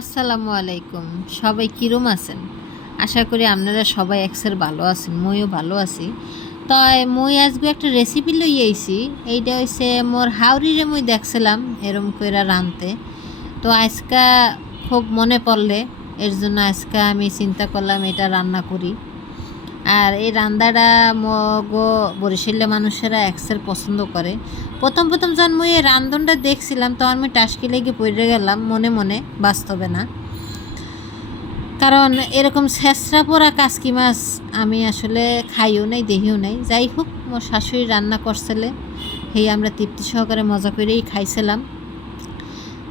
আসসালামু আলাইকুম। সবাই কিরম আছেন? আশা করি আপনারা সবাই একসের ভালো আছেন, মইও ভালো আছি। তয় মই আজকে একটা রেসিপি লই আইছি। এইটা হইছে মোর হাউরিরে মই দেখছিলাম এরম কইরা রানতে। তো আজকা খুব মনে পড়লে এর জন্য আজকা আমি চিন্তা করলাম এটা রান্না করি। আর এই রান্নাটা মগো বরিশালের মানুষেরা একসের পছন্দ করে। প্রথম যখন মুই এই রান্ধনটা দেখছিলাম তখন আমি টাসকি লেগে পড়ে গেলাম মনে মনে, বাস্তবে না। কারণ এরকম ছেঁচড়া পোড়া কাসকি মাছ আমি আসলে খাইও নাই, দেখিও নাই। যাই হোক, মোর শাশুড়ি রান্না করছিলে, সেই আমরা তৃপ্তি সহকারে মজা করেই খাইছিলাম।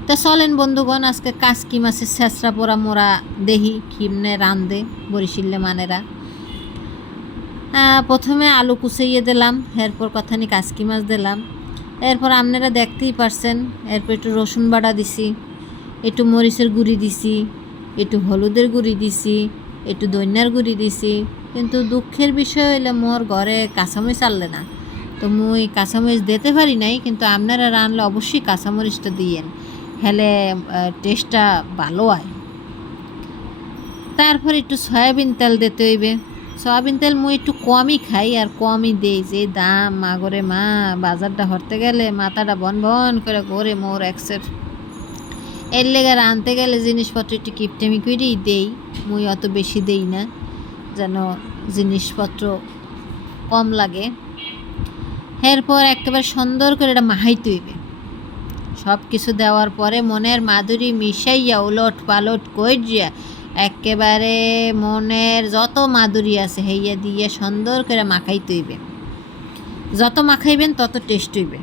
তা চলেন বন্ধুগণ, আজকে কাসকি মাছের ছেঁচড়া পোড়া মোরা দেহি কিমনে রান্ধে বরিশালের মানেরা। প্রথমে আলু কুচাইয়ে দিলাম, এরপর কথানি কাসকি মাছ দিলাম, এরপর আপনারা দেখতেই পারছেন। এরপর একটু রসুন বাটা দিছি, একটু মরিচের গুঁড়ি দিছি, একটু হলুদের গুঁড়ি দিছি, একটু ধনিয়ার গুঁড়ি দিছি। কিন্তু দুঃখের বিষয় হইলে মোর ঘরে কাঁচামরিচ আনলে না, তো মুই কাঁচামরিচ দিতে পারি নাই। কিন্তু আপনারা রানলে অবশ্যই কাঁচামরিচটা দিয়েন, হেলে টেস্টটা ভালো হয়। তারপর একটু সয়াবিন তেল দিতে হইবে। সয়াবিন তেল মুই একটু কমই খাই আর কমই দেই, যে দাম মাগরে মা, বাজারটা হরতে গেলে মাথাটা বন বন করে ঘোরে মোর একসের। এর লেগে আনতে গেলে জিনিসপত্র একটু কিপটেমি করেই দেই, মুই অত বেশি দেই না যেন জিনিসপত্র কম লাগে। এরপর একেবারে সুন্দর করে এটা মাহাইতে হইবে। সব কিছু দেওয়ার পরে মনের মাধুরী মিশাইয়া উলট পালট কইরা একেবারে মনের যত মাধুরী আছে হেইয়া দিয়ে সুন্দর করে মাখাইতে হইবে। যত মাখাইবেন তত টেস্ট হইবে,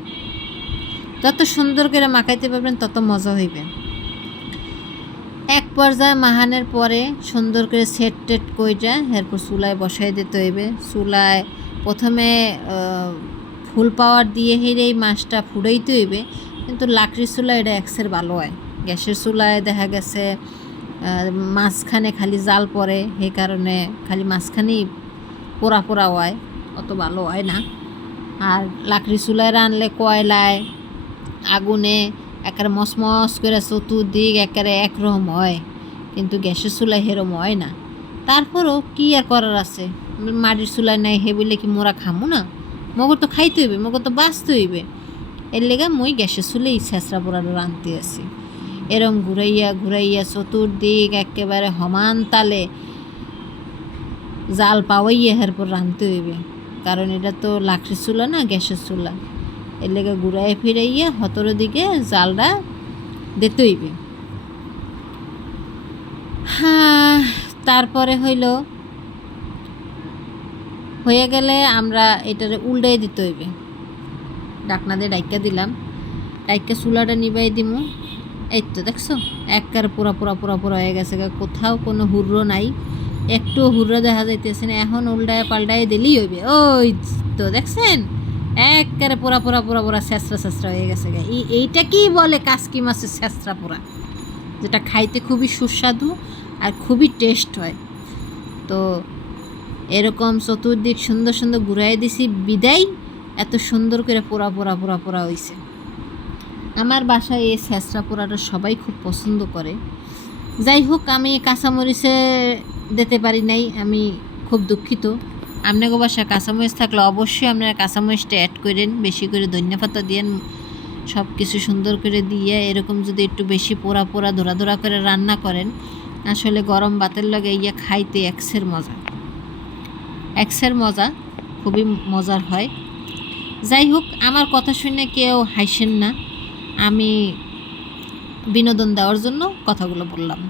যত সুন্দর করে মাখাইতে পারবেন তত মজা হইবে। এক পর্যায়ে মাহানের পরে সুন্দর করে সেট টেট কইরা এরপর চুলায় বসাই দিতে হইবে। চুলায় প্রথমে ফুল পাওয়ার দিয়ে হেরে এই মাছটা ফুটাইতে হইবে। কিন্তু লাকড়ির চুলায় এটা একসের ভালো হয়। গ্যাসের চুলায় দেখা গেছে মাঝখানে খালি জাল পড়ে, সেই কারণে খালি মাঝখানেই পোড়া পোড়া হয়, অত ভালো হয় না। আর লাকড়ি চুলায় রানলে কয়লায় আগুনে একেবারে মসমস করে চতুর্দিক একেবারে একরকম হয়, কিন্তু গ্যাসের চুলায় সেরম হয় না। তারপরও কি আর করার আছে, মাটির চুলায় নাই হে বলে কি মোরা খামো না? মগর তো খাইতে হইবে, মগর তো বাঁচতে হইবে। এর লেগে মুই গ্যাসের চুলেই ছেঁচড়া পোড়াটা রাঁধতে আছি। এরম ঘুরাইয়া ঘুরাইয়া চতুর্দিক একেবারে সমান তালে জাল পাওয়াইয়া এরপর রাঁধতে হইবে। কারণ এটা তো লাকড়ির চুলা না, গ্যাসের চুলা। এর লেগে ঘুরাইয়া ফিরাইয়া হতর দিকে জালটা দিতে হইবে। হ্যাঁ, তারপরে হয়ে গেলে আমরা এটারে উল্টাই দিতে হইবে। ডাকনা দিয়ে ডাইকা দিলাম, ডাইকা চুলাটা নিবাই দিমু। এই তো দেখছো একবারে পুরা পুরা পুরা পুরা হয়ে গেছে, কোথাও কোনো হুর্রো নাই, একটু হুর্রো দেখা যাইতেছে না। এখন উল্টায় পাল্টায় দিলেই হইবে। ওই তো দেখছেন একবারে পুরা পুরা পুরা পুরা ছেঁচড়া ছেঁচড়া হয়ে গেছে। এইটা কি বলে কাসকি মাছের ছেঁচড়া পোড়া, যেটা খাইতে খুবই সুস্বাদু আর খুবই টেস্ট হয়। তো এরকম চতুর্দিক সুন্দর সুন্দর ঘুরাই দিছি বিদায় এত সুন্দর করে পোড়া পোড়া পোড়া পোড়া হয়েছে। আমার বাসায় এই ছেঁচড়া পোড়াটা সবাই খুব পছন্দ করে। যাই হোক, আমি কাঁচামরিচে দিতে পারি নাই, আমি খুব দুঃখিত। আপনাকে বাসায় কাঁচামরিচ থাকলে অবশ্যই আপনারা কাঁচামরিচটা অ্যাড করেন, বেশি করে ধনিয়া পাতা দিয়েন। সব কিছু সুন্দর করে দিয়ে এরকম যদি একটু বেশি পোড়া পোড়া ধরা ধরা করে রান্না করেন, আসলে গরম ভাতের লগে ইয়ে খাইতে একসের মজা, খুবই মজার হয়। যাই হোক, আমার কথা শুনে কেউ হাসেন না, আমি বিনোদন দেওয়ার জন্য কথাগুলো বললাম।